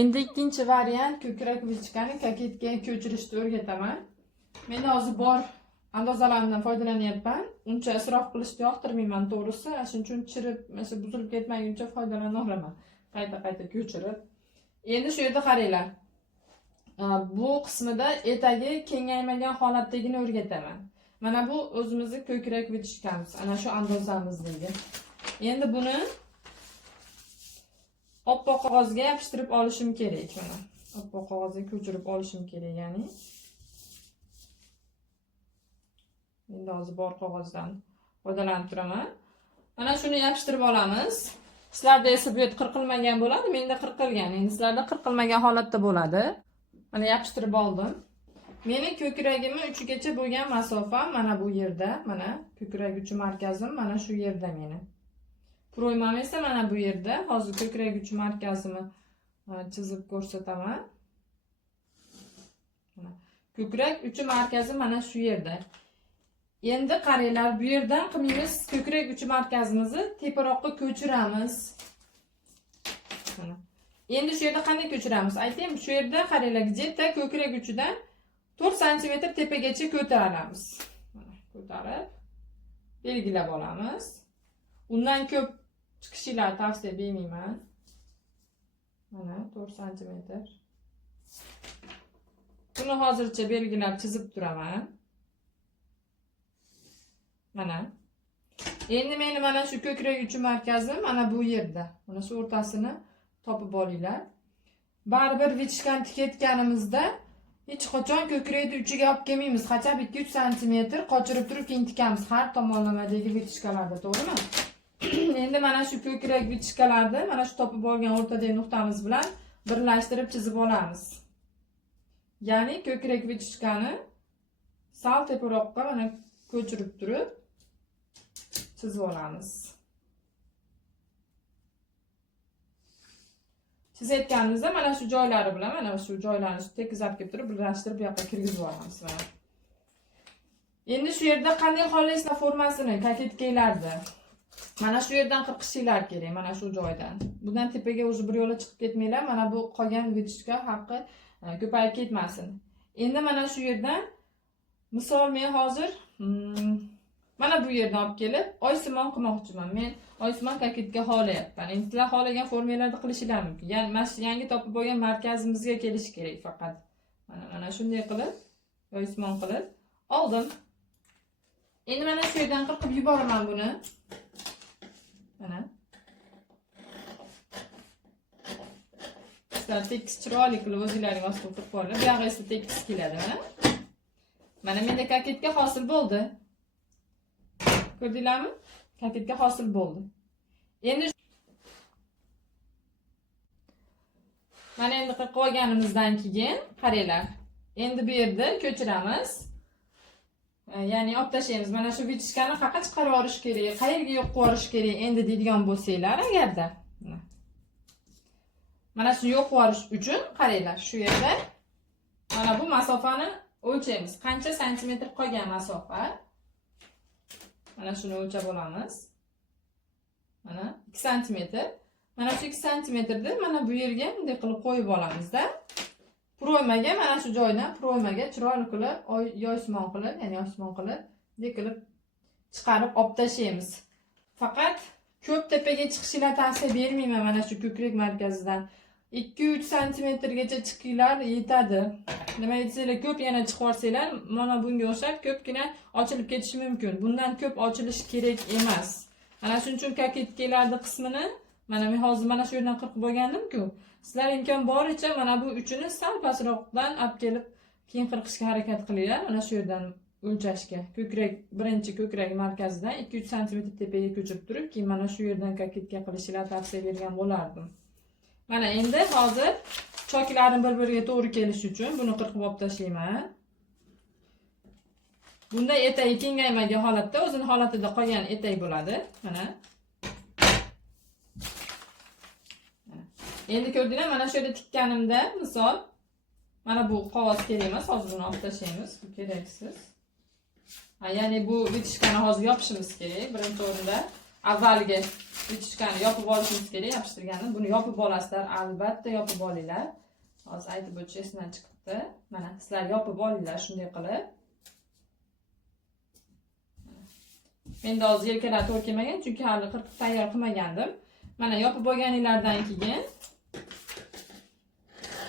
Endi ikkinchi variant ko'krak vilchkani koketga ko'chirishni o'rgataman. Men hozir bor andozalardan foydalanyapman. Uncha isrof qilishni yoqtirmayman to'g'risi. Shuning uchun chirib, mesela buzilib ketmaguncha foydalanaman. Qayta ko'chirib. Endi shu yerda qaranglar. Bu qismida etagi kengaymagan holatdagini o'rgataman. Mana bu o'zimizning ko'krak vilchkamiz. Ana shu andozamizdagi. Endi buni oppoq qog'ozga yopishtirib olishim kerak mana. Oppoq qog'ozga ko'chirib olishim kerak, ya'ni. Endi hozir bor qog'ozdan foydalanib turaman. Mana shuni yopishtirib olamiz. Sizlarda esa bu yerda qirqilmagan bo'ladi, menda qirqilgan. Endi sizlarda qirqilmagan holatda bo'ladi. Mana yopishtirib oldim. Mening ko'kragimning uchigacha bo'lgan masofa mana bu yerda, mana ko'krak uchi markazim mana shu yerda meni. Pro'ymam esa mana bu yerda. Hozir ko'krak uchi markazimni chizib ko'rsataman. Mana ko'krak uchi markazi mana shu yerda. Endi qaranglar, bu yerdan qilmaymiz, ko'krak uchi markazimizni teparoqqa ko'chiramiz. Mana. Endi shu yerda qanday ko'chiramiz? Aytaymi, shu yerda qaranglar, где-то ko'krak uchidan 4 sm tepagacha ko'taramiz. Mana ko'tarib belgilab olamiz. Undan ko'p chiqishinglarni tavsiya bermayman. Mana 4 sm. Buni hozircha belgilab chizib turaman. Mana. Endi meni mana shu ko'krak uchi markazim mana bu yerda. Mana shu o'rtasini topib olinglar. Baribir vilchkani tikayotganimizda hech qachon ko'krakni uchiga olib kelmaymiz. Qachab 2-3 sm qochirib turib keyin tikamiz har tomonlamadagi vilchkalarda, to'g'rimi? Endi mana shu ko'krak vilchkalarni mana shu topib olgan o'rtadagi nuqtamiz bilan birlashtirib chizib olamiz. Ya'ni ko'krak vilchkani sal teparoqqa mana ko'chirib turib chizib olamiz. Chizayotganimizda mana shu joylari bilan mana shu joylarni tekizlab kelib turib birlashtirib bu yoqqa kirgizib olamiz. Endi shu yerda qanday xohlaysiz formasini koketkalarda mana shu yerdan qirqishinglar kerak, mana shu joydan. Bundan tepaga o'zi bir yo'la chiqib ketmanglar, mana bu qolgan vilchka haqqi ko'payib ketmasin. Endi mana shu yerdan misol men hozir mana bu yerdan olib kelib oysimon qilmoqchiman. Men oysimon koketka xohlayapman. Endi sizlar xohlagan formalarda qilishinglar mumkin. Ya'ni mana shu yangi topib bo'lgan markazimizga kelish kerak faqat. Mana shunday qilib oysimon qilib oldim. Endi mana shu yerdan qirqib yuboraman buni. Mana. Sizlar tekis chiroyli qilib o'zingizlarning ostiga qirqib olinglar. Bu yoqqa esa tekis keladi, mana. Mana menda koketka hosil bo'ldi. Ko'rdinglarmi? Koketka hosil bo'ldi. Endi mana endi qirqib olganimizdan keyin qaranglar. Endi bu yerda ko'chiramiz. Ya'ni olib tashlaymiz. Mana shu vilchkani faqat chiqarib olish kerak, qayerga yo'q qilib olish kerak endi deydigan bo'lsanglar agarda. Mana shuni yo'q qilib olish uchun qaranglar, shu yerda mana bu masofani o'lchaymiz. Qancha santimetr qolgan masofa? Mana shuni o'lchab olamiz. Mana 2 sm. Mana shu 2 sm-ni mana bu yerga bunday qilib qo'yib olamizda. Pro'ymaga mana shu joydan pro'ymaga chiroyli qilib, yoysimon qilib, ya'ni yoysimon qilib, bunday qilib chiqarib olib tashlaymiz. Faqat ko'p tepaga chiqishinglar tavsiya bermayman mana shu ko'krak markazidan. 2-3 sm-gacha chiqinglar yetadi. Nima desanglar, ko'p yana chiqib olsanglar, mana bunga o'xshab ko'pgina ochilib ketishi mumkin. Bundan ko'p ochilish kerak emas. Mana shuning uchun koketkalarning qismini mana men hozir mana shu yerdan qirqib bo'lgandim-ku. Sizlar imkon boricha mana bu uchini sal pastroqdan olib kelib keyin qirqishga harakat qilinglar. Mana shu yerdan o'lchashga, ko'krak birinchi ko'krak markazidan 2-3 sm tepaga ko'chirib turib, keyin mana shu yerdan koketka qilishinglar tavsiya bergan bo'lardim. Mana endi hozir choklarim bir-biriga to'g'ri kelishi uchun buni qirqib olib tashlayman. Bunda etagi kengaymagan holatda o'zini holatida qolgan etak bo'ladi. Mana. Endi ko'rdinglar, mana shu yerda tikkanimda misol mana bu qog'oz kerak emas, hozir buni olib tashlaymiz, bu keraksiz. Ya'ni bu vilchkani hozir yopishimiz kerak birinchi o'rinda. Avvalgi Bichishkani yopib olishingiz kerak, yopishtirganni. Buni yopib olasizlar, albatta yopib olinglar. Hozir aytib o'tish esimdan chiqibdi. Mana sizlar yopib olinglar shunday qilib. Menda hozir yelkalar to'g'ri kelmagan, chunki hali qirqib tayyor qilmagandim. Mana yopib olganinglardan keyin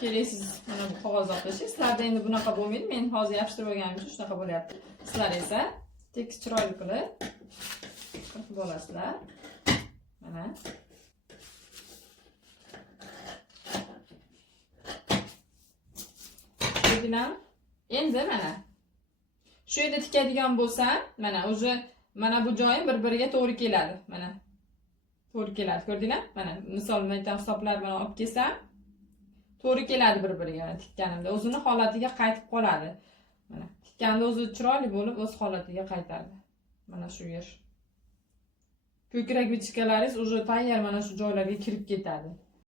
keraksiz mana bu qog'ozni olib tashlang. Sizlarda endi bunaqa bo'lmaydi. Men hozir yopishtirib olganim uchun shunaqa bo'lyapti. Sizlar esa tekis chiroyli qilib qirqib olasizlar. Mana. Endi mana shu yerda tikadigan bo'lsam, mana o'zi mana bu joyim bir-biriga to'g'ri keladi. Mana to'g'ri keladi, ko'rdinglar? Mana misol men hisoblab mana olib kelsam, to'g'ri keladi bir-biriga tikkanimda. O'zini holatiga qaytib qoladi. Mana tikkanimda o'zi chiroyli bo'lib o'z holatiga qaytadi. Mana shu yer. Ko'krak bichkalaringiz уже tayyor mana shu joylarga kirib ketadi.